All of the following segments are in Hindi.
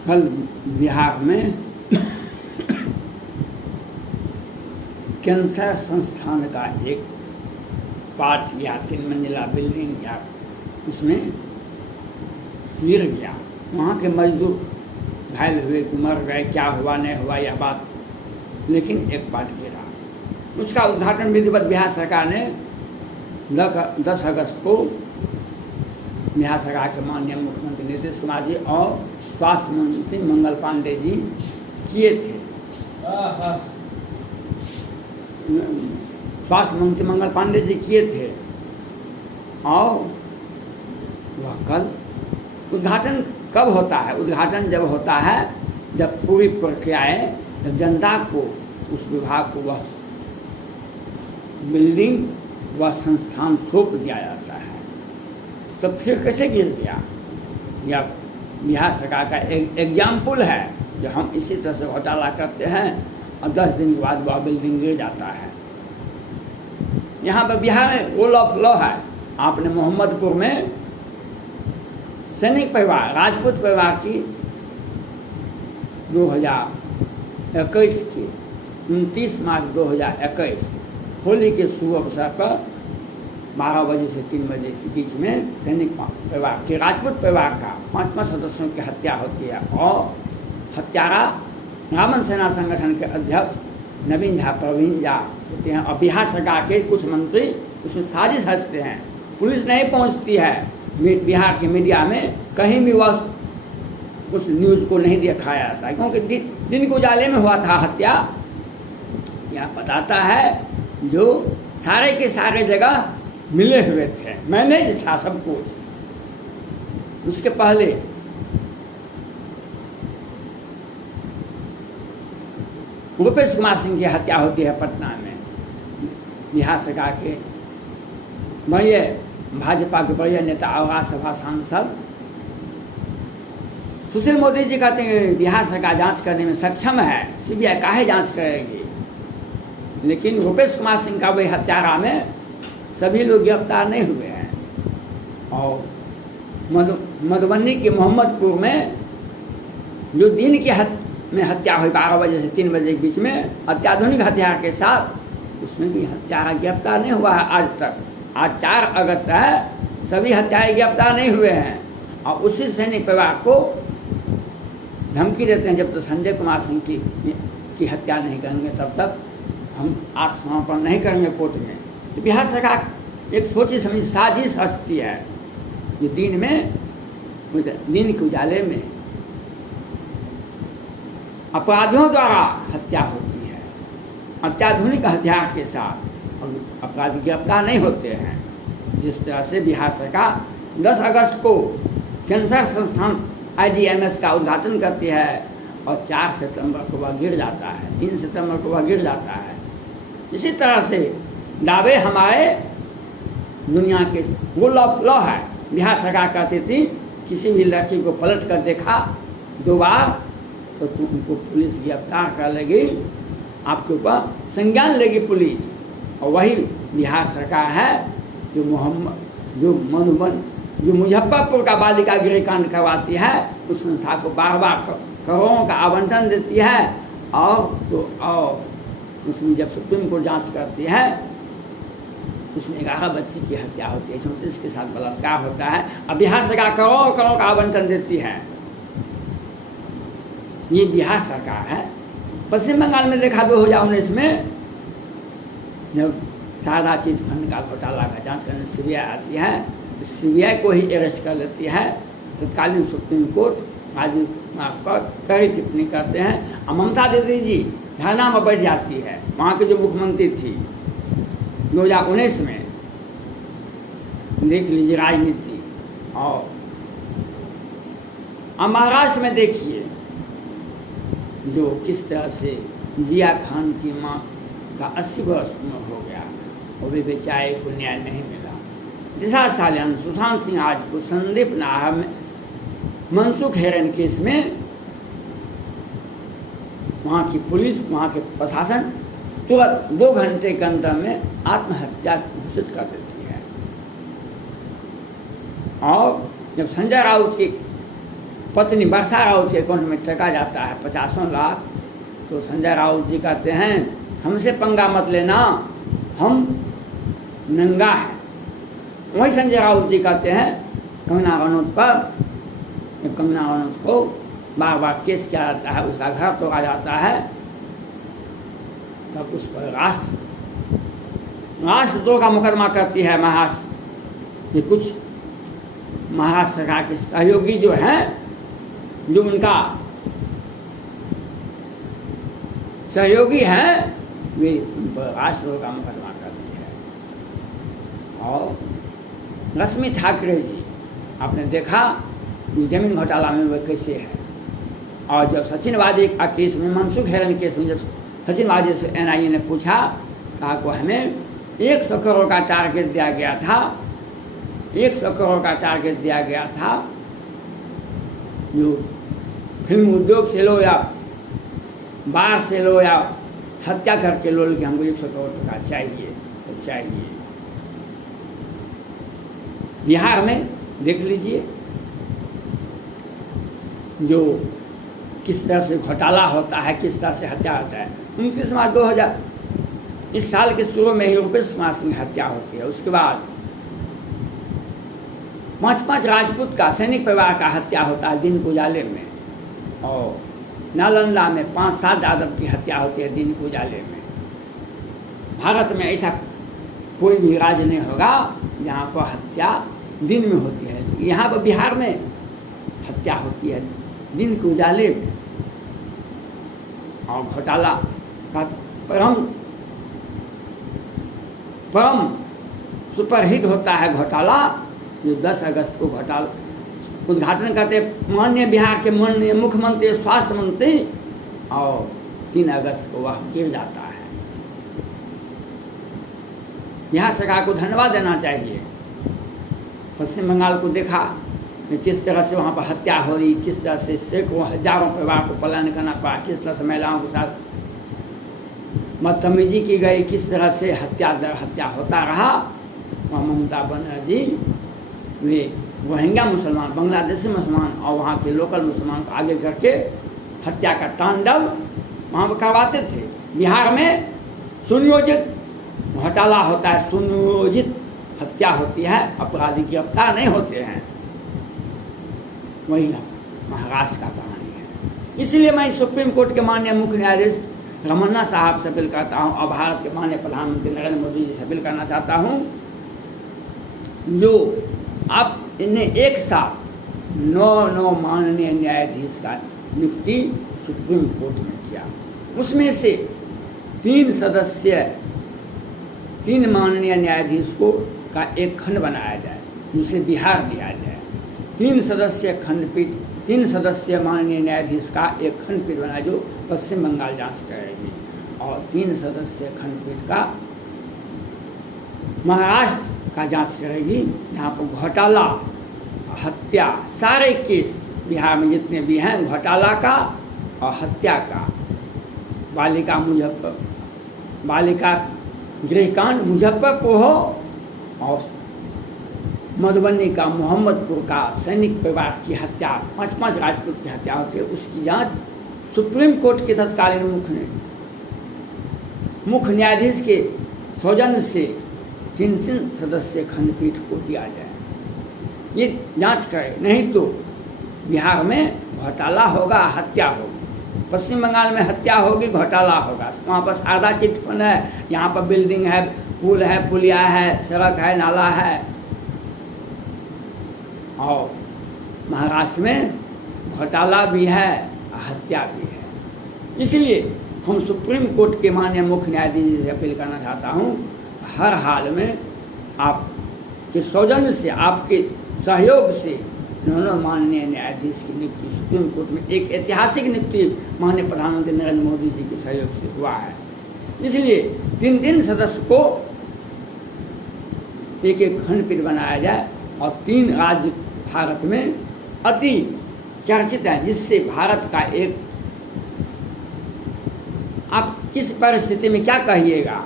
कल बिहार में कैंसर संस्थान का एक पार्ट या 3 मंजिला बिल्डिंग या उसमें गिर गया। वहाँ के मजदूर घायल हुए कि मर गए, क्या हुआ नहीं हुआ यह बात, लेकिन एक पार्ट गिरा। उसका उद्घाटन विधिवत बिहार सरकार ने 10 अगस्त को बिहार सरकार के माननीय मुख्यमंत्री नीतीश कुमार जी और स्वास्थ्य मंत्री मंगल पांडे जी किए थे। स्वास्थ्य मंत्री मंगल पांडे जी किए थे और वह कल उद्घाटन कब होता है? उद्घाटन जब होता है जब पूरी प्रक्रियाएं, जब जनता को उस विभाग को वह बिल्डिंग व संस्थान सौंप दिया जाता है। तो फिर कैसे गिर गया? यह बिहार सरकार का एक एग्जाम्पल है जो हम इसी तरह से घोटाला करते हैं और 10 दिन के बाद वह बिल्डिंग गिर जाता है। यहाँ पर बिहार में रूल ऑफ लॉ है। आपने मोहम्मदपुर में सैनिक परिवार, राजपूत परिवार की 2021 की 29 मार्च 2021 होली के शुभ अवसर पर 12 बजे से 3 बजे के बीच में सैनिक परिवार के, राजपूत परिवार का 5 सदस्यों की हत्या होती है और हत्यारा रामन सेना संगठन के अध्यक्ष नवीन झा, प्रवीण झा होते हैं और बिहार सरकार के कुछ मंत्री उसमें साजिश रचते हैं। पुलिस नहीं पहुंचती है बिहार के मीडिया में, कहीं भी वह उस न्यूज़ को नहीं दिखाया जाता है क्योंकि दिन के उजाले में हुआ था हत्या। यह बताता है जो सारे के सारे जगह मिले हुए थे, मैनेज था सब कुछ। उसके पहले रूपेश कुमार सिंह की हत्या होती है पटना में। बिहार सरकार के बड़े भाजपा के बड़े नेता और राज्यसभा सांसद सुशील मोदी जी कहते हैं बिहार सरकार जांच करने में सक्षम है, सीबीआई काहे जांच करेगी। लेकिन रूपेश कुमार सिंह का वही हत्यारा में सभी लोग गिरफ्तार नहीं हुए हैं। और मधुबनी के मोहम्मदपुर में जो दिन की में हत्या हुई 12 बजे से 3 बजे के बीच में अत्याधुनिक हथियार के साथ, उसमें भी हत्यारा गिरफ्तार नहीं हुआ है आज तक। आज 4 अगस्त है, सभी हत्यारे गिरफ्तार नहीं हुए हैं और उसी सैनिक परिवार को धमकी देते हैं जब तक संजय कुमार सिंह की हत्या नहीं करेंगे तब तक हम आत्मसमर्पण नहीं करेंगे कोर्ट में। तो बिहार सरकार एक सोची समझी साजिश रचती है जो दिन के उजाले में अपराधियों द्वारा हत्या होती है अत्याधुनिक हथियार के साथ और अपराधी गिरफ्तार नहीं होते हैं। जिस तरह से बिहार सरकार 10 अगस्त को कैंसर संस्थान IGMS का उद्घाटन करती है और 4 सितंबर को वह गिर जाता है, 3 सितंबर को वह गिर जाता है। इसी तरह से दावे हमारे दुनिया के रूल ऑफ लॉ है। बिहार सरकार कहती थी किसी भी लड़की को पलट कर देखा 2 बार तो उनको पुलिस गिरफ्तार कर लेगी, आपके ऊपर संज्ञान लेगी पुलिस। और वही बिहार सरकार है जो मुजफ्फरपुर का बालिका गृह कांड करवाती है, उस संस्था को बार करोड़ों का आवंटन देती है और उसमें जब सुप्रीम कोर्ट जांच करती है उसमें 11 बच्ची की हत्या होती है, 34 के साथ बलात्कार होता है और बिहार सरकार करोड़ों का आवंटन देती है। ये बिहार सरकार है। पश्चिम बंगाल में देखा 2019 में जब शारदा चिट फंड का घोटाला का जांच करने सीबीआई आती है, तो सीबीआई को ही अरेस्ट कर लेती है। तत्कालीन सुप्रीम कोर्ट राजीव कुमार पर कड़ी टिप्पणी करते हैं और ममता दीदी जी धरना में बैठ जाती है। वहाँ की जो मुख्यमंत्री थी 2019 में, देख लीजिए राजनीति। और महाराष्ट्र में देखिए जो किस तरह से जिया खान की माँ का 80 वर्ष उम्र हो गया और वे बेचारे को न्याय नहीं मिला। दिशा सालियान, सुशांत सिंह राजपूत, संदीप नाहर में मनसुख हेरन केस में वहाँ की पुलिस, वहाँ के प्रशासन तुरंत 2 घंटे के अंदर में आत्महत्या घोषित कर देती है। और जब संजय राउत की पत्नी वर्षा राउत के अकाउंट में ठेका जाता है 50 लाख। तो संजय राउत जी कहते हैं हमसे पंगा मत लेना, हम नंगा है। वही संजय राउत जी कहते हैं कंगना रनौत पर, कंगना रनौत को बार बार केस किया जाता है, उसका घर तोड़ा जाता है, तब उस पर राष्ट्रद्रोह का मुकदमा करती है महाराष्ट्र। ये कुछ महाराष्ट्र सरकार के सहयोगी जो हैं, जो उनका सहयोगी हैं, वे उन पर राष्ट्रद्रोह का मुकदमा करती है। और रश्मि ठाकरे जी, आपने देखा जमीन घोटाला में वह कैसे है। और जब सचिन वाजे का केस में, मनसुख हेरन केस में, जब सचिन वाजे से NIA ने पूछा, कहा को हमें 100 करोड़ का टारगेट दिया गया था, 100 करोड़ का टारगेट दिया गया था, जो फिल्म उद्योग से लो या बार से लो या हत्या करके लो, कि हमको 100 करोड़ का चाहिए तो चाहिए। बिहार में देख लीजिए जो किस तरह से घोटाला होता है, किस तरह से हत्या होता है। 29 मार्च 2000 इस साल के शुरू में ही रूपेश कुमार सिंह हत्या होती है। उसके बाद 5 राजपूत का, सैनिक परिवार का हत्या होता है दिन उजाले में। और नालंदा में 5-7 यादव की हत्या होती है दिन उजाले में। भारत में ऐसा कोई भी राज्य नहीं होगा जहाँ पर हत्या दिन में होती है। यहाँ पर बिहार में हत्या होती है दिन के उजाले में। और घोटाला का परम सुपरहिट होता है घोटाला, जो 10 अगस्त को घोटाला उद्घाटन करते माननीय बिहार के माननीय मुख्यमंत्री, स्वास्थ्य मंत्री, और 3 अगस्त को वह गिर जाता है। बिहार सरकार को धन्यवाद देना चाहिए। पश्चिम बंगाल को देखा किस तरह से वहाँ पर हत्या हो रही, किस तरह से सैकड़ों हजारों परिवार को पलायन करना पड़ा, किस तरह से महिलाओं के साथ बदतमीजी की गई, किस तरह से हत्या दर हत्या होता रहा। वहाँ ममता बनर्जी वे रोहिंग्या मुसलमान, बांग्लादेशी मुसलमान और वहाँ के लोकल मुसलमान को आगे करके हत्या का तांडव वहाँ पर करवाते थे। बिहार में सुनियोजित घोटाला होता है, सुनियोजित हत्या होती है, अपराधी गिरफ्तार नहीं होते हैं। वही महाराष्ट्र का कहानी है। इसलिए मैं सुप्रीम कोर्ट के माननीय मुख्य न्यायाधीश रमन्ना साहब से अपील करता हूँ और भारत के माननीय प्रधानमंत्री नरेंद्र मोदी जी से अपील करना चाहता हूँ, जो आप इन्हें एक साथ 9 माननीय न्यायाधीश का नियुक्ति सुप्रीम कोर्ट में किया। उसमें से 3 माननीय न्यायाधीश को का एक खंड बनाया जाए, जिसे बिहार दिया जाए। 3 सदस्यीय माननीय न्यायाधीश का एक खंडपीठ बनाया, जो पश्चिम बंगाल जांच करेगी, और 3 सदस्यीय खंडपीठ का महाराष्ट्र का जांच करेगी, जहाँ पर घोटाला, हत्या, सारे केस बिहार में जितने भी हैं घोटाला का और हत्या का, बालिका गृहकांड मुजफ्फरपुर हो और मधुबनी का मोहम्मदपुर का सैनिक परिवार की हत्या, 5 राजपूत की हत्या होती है, उसकी जांच सुप्रीम कोर्ट के तत्कालीन मुख्य न्यायाधीश के सौजन्य से 3 सदस्यीय खंडपीठ को दिया जाए। ये जांच करे, नहीं तो बिहार में घोटाला होगा, हत्या होगी। पश्चिम बंगाल में हत्या होगी, घोटाला होगा। वहाँ पर शारदा चिट फंड है, यहाँ पर बिल्डिंग है, पुल है, पुलिया है, सड़क है, नाला है। और महाराष्ट्र में घोटाला भी है, हत्या भी है। इसलिए हम सुप्रीम कोर्ट के माननीय मुख्य न्यायाधीश से अपील करना चाहता हूँ, हर हाल में आपके सौजन्य से, आपके सहयोग से 9 माननीय न्यायाधीश की नियुक्ति सुप्रीम कोर्ट में, एक ऐतिहासिक नियुक्ति माननीय प्रधानमंत्री नरेंद्र मोदी जी के सहयोग से हुआ है। इसलिए 3 सदस्य को एक खंडपीठ बनाया जाए और 3 राज्य भारत में अति चर्चित है, जिससे भारत का एक, आप किस परिस्थिति में क्या कहिएगा,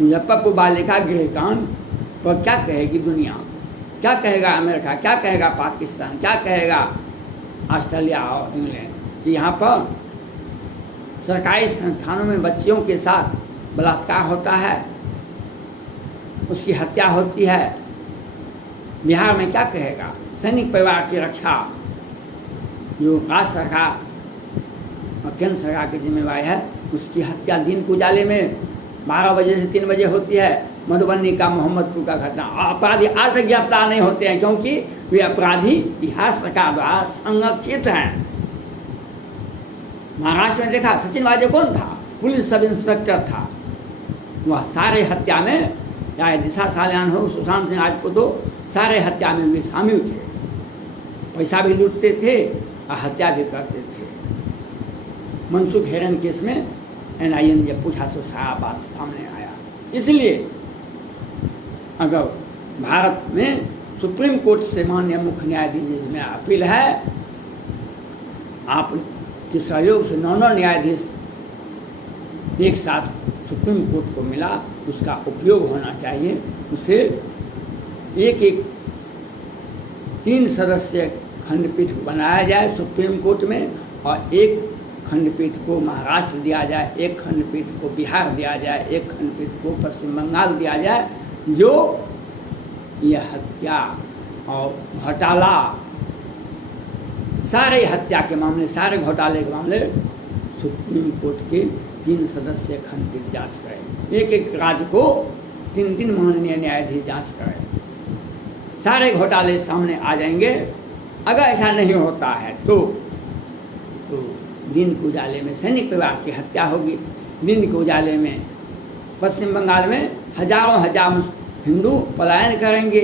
मुजफ्फरपुर बालिका गृहकांड पर क्या कहेगी दुनिया, क्या कहेगा अमेरिका, क्या कहेगा पाकिस्तान, क्या कहेगा ऑस्ट्रेलिया और इंग्लैंड कि यहाँ पर सरकारी संस्थानों में बच्चियों के साथ बलात्कार होता है, उसकी हत्या होती है। बिहार में क्या कहेगा? सैनिक परिवार की रक्षा जो राज्य सरकार और केंद्र सरकार की जिम्मेवारी है, उसकी हत्या दिन के उजाले में 12 बजे से 3 बजे होती है। मधुबनी का मोहम्मदपुर का घटना, अपराधी आज तक गिरफ्तार नहीं होते हैं क्योंकि वे अपराधी बिहार सरकार द्वारा संरक्षित हैं। महाराष्ट्र में देखा, सचिन वाजे कौन था? पुलिस सब इंस्पेक्टर था। वह सारे हत्या में, चाहे दिशा सालियान हो, सुशांत सिंह राजपूत हो, सारे हत्या में वे शामिल थे। पैसा भी लूटते थे और हत्या भी करते थे। मनसुख हेरन केस में NIA ने जब पूछा तो सारा बात सामने आया। इसलिए अगर भारत में सुप्रीम कोर्ट से माननीय मुख्य न्यायाधीश में अपील है, आपके सहयोग से 9 न्यायाधीश एक साथ सुप्रीम कोर्ट को मिला, उसका उपयोग होना चाहिए। उसे एक 3 सदस्यीय खंडपीठ बनाया जाए सुप्रीम कोर्ट में, और एक खंडपीठ को महाराष्ट्र दिया जाए, एक खंडपीठ को बिहार दिया जाए, एक खंडपीठ को पश्चिम बंगाल दिया जाए, जो यह हत्या और घोटाला, सारे हत्या के मामले, सारे घोटाले के मामले सुप्रीम कोर्ट के 3 सदस्यीय खंडपीठ जांच करे। एक राज्य को 3 माननीय न्यायाधीश जांच करे, सारे घोटाले सामने आ जाएंगे। अगर ऐसा नहीं होता है तो दिन के उजाले में सैनिक परिवार की हत्या होगी। दिन के उजाले में पश्चिम बंगाल में हजारों हजार हिंदू पलायन करेंगे,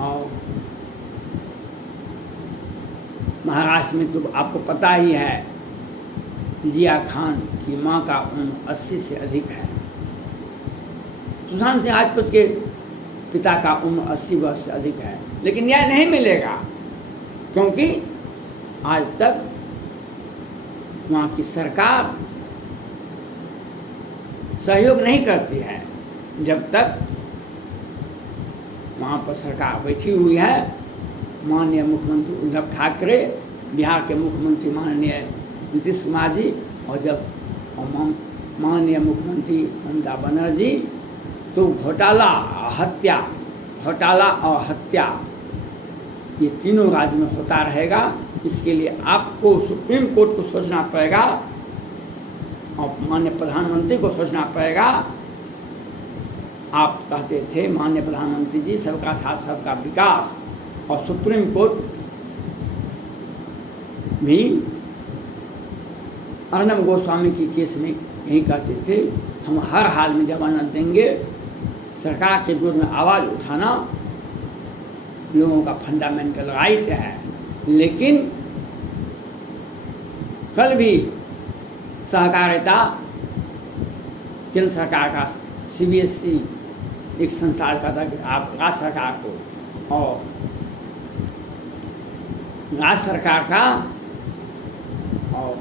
और महाराष्ट्र में तो आपको पता ही है, जिया खान की मां का उम्र 80 से अधिक है। सुशांत सिंह राजपूत के पिता का उम्र 80 वर्ष से अधिक है, लेकिन न्याय नहीं मिलेगा क्योंकि आज तक वहाँ की सरकार सहयोग नहीं करती है। जब तक वहाँ पर सरकार बैठी हुई है, माननीय मुख्यमंत्री उद्धव ठाकरे, बिहार के मुख्यमंत्री माननीय नीतीश कुमार जी, और जब माननीय मुख्यमंत्री ममता बनर्जी, तो घोटाला और हत्या ये तीनों राज्य में होता रहेगा। इसके लिए आपको सुप्रीम कोर्ट को सोचना पड़ेगा और माननीय प्रधानमंत्री को सोचना पड़ेगा। आप कहते थे माननीय प्रधानमंत्री जी, सबका साथ सबका विकास, और सुप्रीम कोर्ट भी अर्नब गोस्वामी की केस में यही कहते थे, हम हर हाल में जमानत देंगे। सरकार के विरोध में आवाज़ उठाना लोगों का फंडामेंटल राइट है, लेकिन कल भी सहकारिता केंद्र सरकार का CBSE एक संस्थान का था कि आप राज्य सरकार को, और राज्य सरकार का और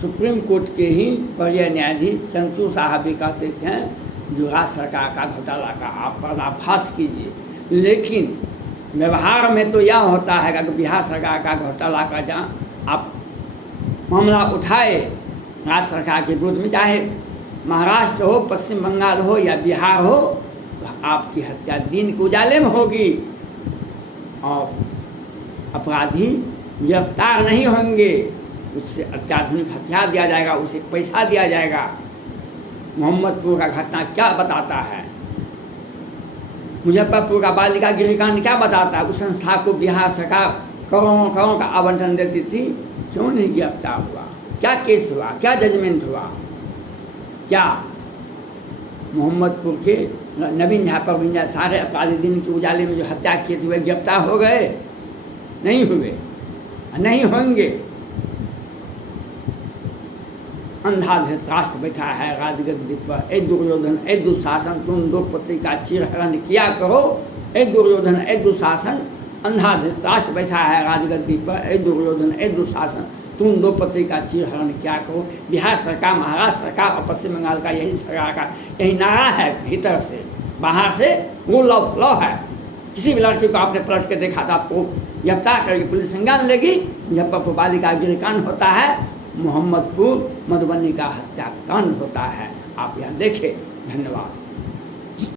सुप्रीम कोर्ट के ही वरीय न्यायाधीश चंद्रचूड़ साहब भी कहते थे जो राज्य सरकार का घोटाला का आप पर्दाफाश कीजिए। लेकिन व्यवहार में तो यह होता है कि बिहार सरकार का घोटाला का जहाँ आप मामला उठाए राज्य सरकार के विरोध में, चाहे महाराष्ट्र हो, पश्चिम बंगाल हो या बिहार हो, तो आपकी हत्या दिन के उजाले में होगी और अपराधी गिरफ्तार नहीं होंगे। उससे अत्याधुनिक हथियार दिया जाएगा, उसे पैसा दिया जाएगा। मोहम्मदपुर का घटना क्या बताता है? मुजफ्फरपुर का बालिका गृहकांड क्या बताता है? उस संस्था को बिहार सरकार करोड़ों का आवंटन देती थी, क्यों नहीं गिरफ्तार हुआ? क्या केस हुआ? क्या जजमेंट हुआ? क्या मोहम्मदपुर के नवीन झा परवीन झा सारे अपराधी दिन के उजाले में जो हत्या किए थे वे गिरफ्तार हो गए? नहीं हुए, नहीं होंगे। अंधा धृतराष्ट्र बैठा है राजगद्दी पर, ए दुर्योधन ए दुशासन तुम द्रौपदी का चीरहरण किया करो। ए दुर्योधन ए दुशासन, अंधा धृतराष्ट्र बैठा है राजगद्दी पर, ए दुर्योधन ए दुशासन तुम द्रौपदी का चीरहरण क्या करो। बिहार सरकार, महाराष्ट्र सरकार और पश्चिम बंगाल का यही सरकार का यही नारा है। भीतर से बाहर से वो लॉ है। किसी भी लड़की को आपने पलट के देखा था, आपको गिरफ्तार करके पुलिस संज्ञान लेगी। मुजफ्फरपुर बालिका अग्निकांड होता है, मोहम्मदपुर मधुबनी का हत्याकांड होता है। आप यहाँ देखें। धन्यवाद।